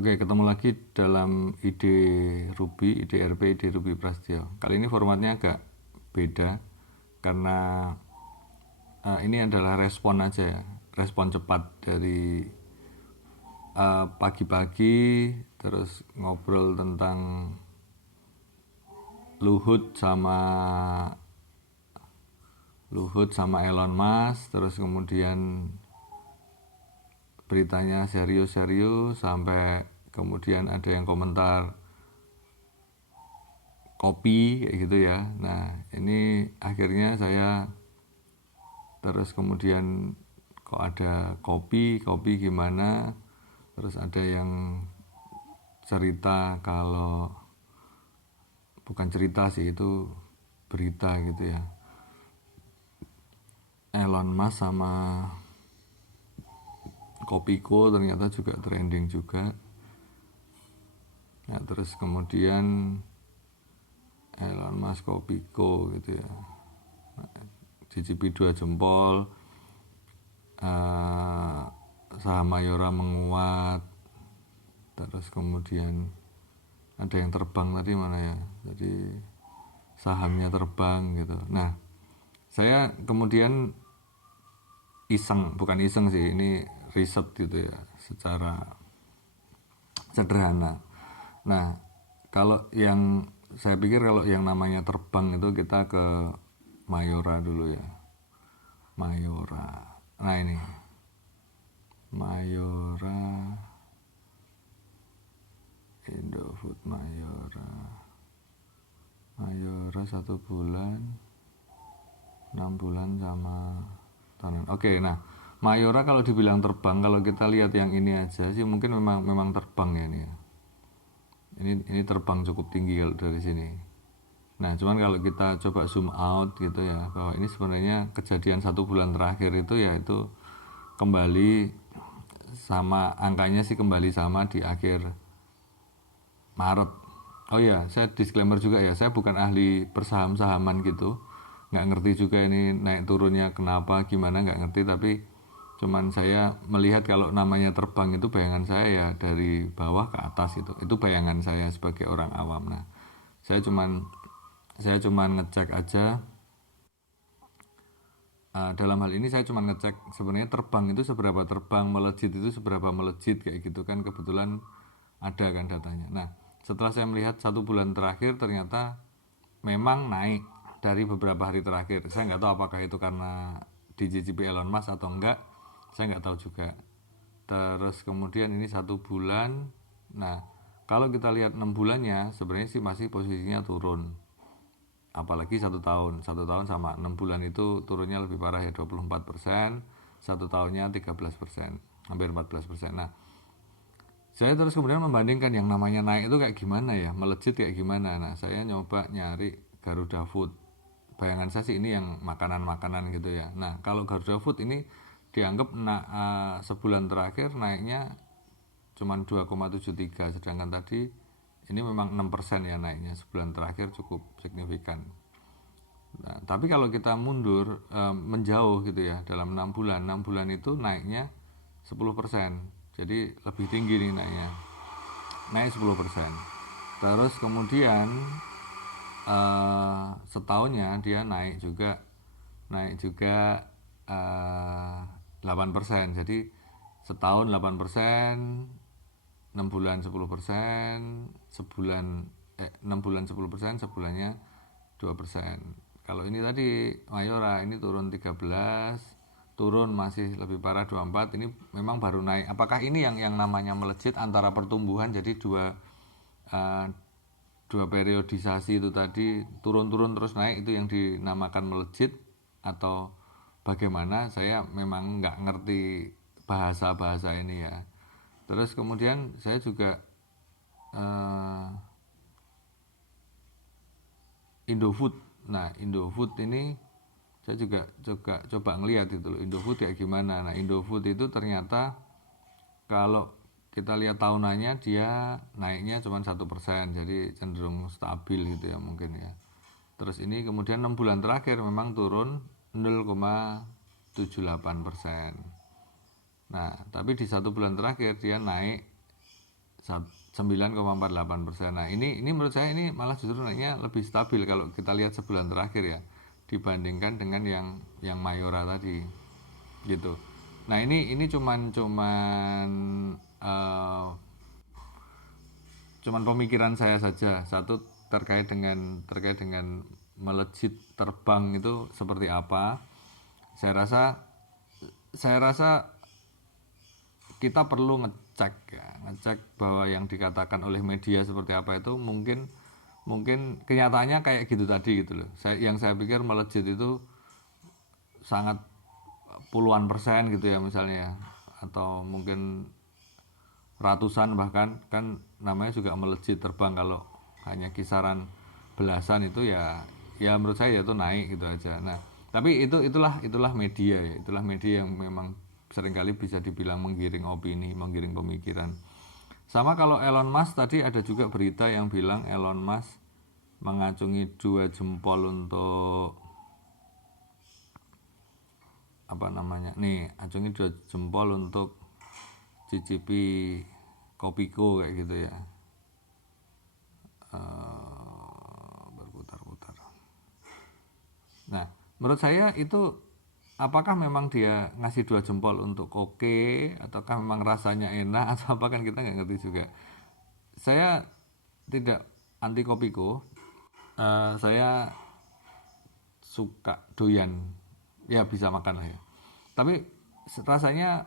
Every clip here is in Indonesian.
Oke, ketemu lagi dalam ide Ruby, ide RP, ide Ruby Prasetyo. Kali ini formatnya agak beda karena ini adalah respon aja ya, respon cepat dari pagi-pagi, terus ngobrol tentang Luhut sama Elon Musk, terus kemudian beritanya serius-serius sampai kemudian ada yang komentar kopi kayak gitu ya. Nah, ini akhirnya saya terus kemudian kok ada kopi gimana? Terus ada yang cerita kalau bukan cerita sih, itu berita gitu ya. Elon Musk sama Kopiko ternyata juga trending juga. Nah, terus kemudian Elon Musk Kopiko gitu ya. CCP 2 jempol, saham Mayora menguat, terus kemudian ada yang terbang tadi mana ya, jadi sahamnya terbang gitu. Nah, saya kemudian bukan iseng sih, ini riset gitu ya secara sederhana. Nah, kalau yang saya pikir kalau yang namanya terbang itu kita ke Mayora dulu ya. Mayora. Nah, ini Mayora, Indofood Mayora. Mayora 1 bulan, 6 bulan sama tahunan. Oke, nah Mayora kalau dibilang terbang, kalau kita lihat yang ini aja sih mungkin memang terbang ya ini ya. Ini terbang cukup tinggi kalau dari sini. Nah, cuman kalau kita coba zoom out gitu ya, bahwa ini sebenarnya kejadian 1 bulan terakhir itu ya itu kembali sama angkanya sih, kembali sama di akhir Maret. Oh iya, saya disclaimer juga ya, saya bukan ahli persaham-sahaman gitu, nggak ngerti juga ini naik turunnya kenapa gimana, nggak ngerti. Tapi cuman saya melihat kalau namanya terbang itu bayangan saya ya dari bawah ke atas, itu bayangan saya sebagai orang awam. Nah, saya cuman ngecek aja. Dalam hal ini saya cuma ngecek sebenarnya terbang itu seberapa terbang, melejit itu seberapa melejit kayak gitu kan, kebetulan ada kan datanya. Nah, setelah saya melihat 1 bulan terakhir ternyata memang naik dari beberapa hari terakhir. Saya nggak tahu apakah itu karena di JCP Elon Musk atau enggak, saya nggak tahu juga. Terus kemudian ini 1 bulan. Nah, kalau kita lihat 6 bulannya sebenarnya sih masih posisinya turun. Apalagi 1 tahun sama 6 bulan itu turunnya lebih parah ya, 24%, 1 tahunnya 13%, hampir 14%. Nah, saya terus kemudian membandingkan yang namanya naik itu kayak gimana ya, melejit kayak gimana. Nah, saya nyoba nyari Garuda Food. Bayangan saya sih ini yang makanan-makanan gitu ya. Nah, kalau Garuda Food ini dianggap sebulan terakhir naiknya cuma 2,73, sedangkan tadi ini memang 6% ya naiknya sebulan terakhir, cukup signifikan. Nah, tapi kalau kita mundur menjauh gitu ya, dalam 6 bulan itu naiknya 10%. Jadi lebih tinggi nih naiknya. Naik 10%. Terus kemudian setahunnya dia naik juga 8%. Jadi setahun 8%, 6 bulan 10%, 6 bulan 10%, sebulannya 2%. Kalau ini tadi Mayora ini turun 13, turun masih lebih parah 24, ini memang baru naik. Apakah ini yang namanya melejit antara pertumbuhan, jadi dua periodisasi itu tadi turun-turun terus naik, itu yang dinamakan melejit atau bagaimana? Saya memang nggak ngerti bahasa-bahasa ini ya. Terus kemudian saya juga Indofood. Nah, Indofood ini saya juga coba ngelihat itu loh, Indofood kayak gimana. Nah, Indofood itu ternyata kalau kita lihat tahunannya dia naiknya cuma 1%, jadi cenderung stabil gitu ya mungkin ya. Terus ini kemudian 6 bulan terakhir memang turun 0,78%. Nah, tapi di 1 bulan terakhir dia naik 9,48%. Nah ini menurut saya ini malah justru naiknya lebih stabil kalau kita lihat sebulan terakhir ya, dibandingkan dengan yang Mayora tadi gitu. Nah ini eh, cuman pemikiran saya saja. Satu terkait dengan melejit terbang itu seperti apa. Saya rasa kita perlu ngecek bahwa yang dikatakan oleh media seperti apa itu mungkin kenyataannya kayak gitu tadi gitu loh. Yang saya pikir melejit itu sangat puluhan persen gitu ya misalnya, atau mungkin ratusan, bahkan kan namanya juga melejit terbang. Kalau hanya kisaran belasan itu ya menurut saya itu naik gitu aja. Nah tapi itulah media ya, itulah media yang memang seringkali bisa dibilang menggiring opini, menggiring pemikiran. Sama kalau Elon Musk tadi ada juga berita yang bilang Elon Musk mengacungi 2 jempol untuk apa namanya nih, acungi 2 jempol untuk cicipi Kopiko kayak gitu ya. Berputar-putar. Nah menurut saya itu, apakah memang dia ngasih 2 jempol untuk oke, ataukah memang rasanya enak, atau apa, kan kita nggak ngerti juga. Saya tidak anti Kopiko. Saya suka doyan, ya bisa makan lah ya, tapi rasanya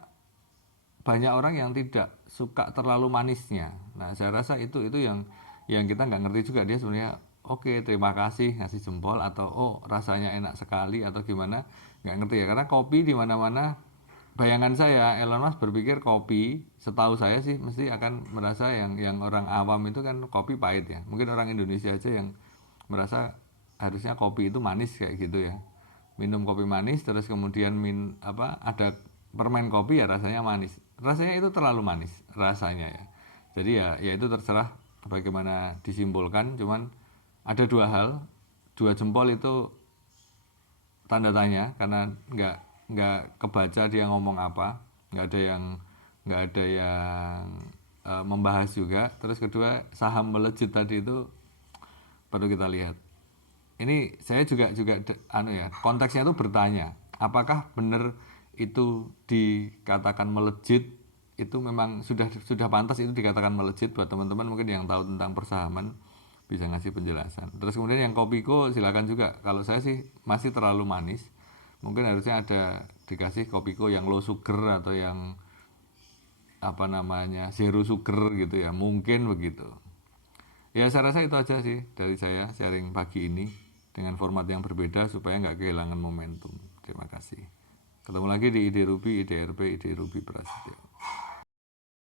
banyak orang yang tidak suka terlalu manisnya. Nah saya rasa itu yang kita nggak ngerti juga, dia sebenarnya oke terima kasih ngasih jempol, atau oh rasanya enak sekali, atau gimana, nggak ngerti ya. Karena kopi di mana mana, bayangan saya Elon Musk berpikir kopi, setahu saya sih mesti akan merasa yang orang awam itu kan kopi pahit ya. Mungkin orang Indonesia aja yang merasa harusnya kopi itu manis kayak gitu ya. Minum kopi manis, terus kemudian ada permen kopi ya rasanya manis. Rasanya itu terlalu manis rasanya ya. Jadi ya itu terserah bagaimana disimpulkan. Cuman ada 2 hal, 2 jempol itu tanda tanya, karena nggak kebaca dia ngomong apa, nggak ada yang membahas juga. Terus kedua, saham melejit tadi itu perlu kita lihat. Ini saya juga konteksnya itu bertanya, apakah benar itu dikatakan melejit, itu memang sudah pantas itu dikatakan melejit. Buat teman-teman mungkin yang tahu tentang persahaman bisa ngasih penjelasan. Terus kemudian yang Kopiko silakan juga. Kalau saya sih masih terlalu manis, mungkin harusnya ada dikasih Kopiko yang low sugar, atau yang zero sugar gitu ya, mungkin begitu. Ya saya rasa itu aja sih dari saya sharing pagi ini dengan format yang berbeda supaya nggak kehilangan momentum. Terima kasih. Ketemu lagi di Ide Ruby, Ide RP, Ide Ruby Prasetyo.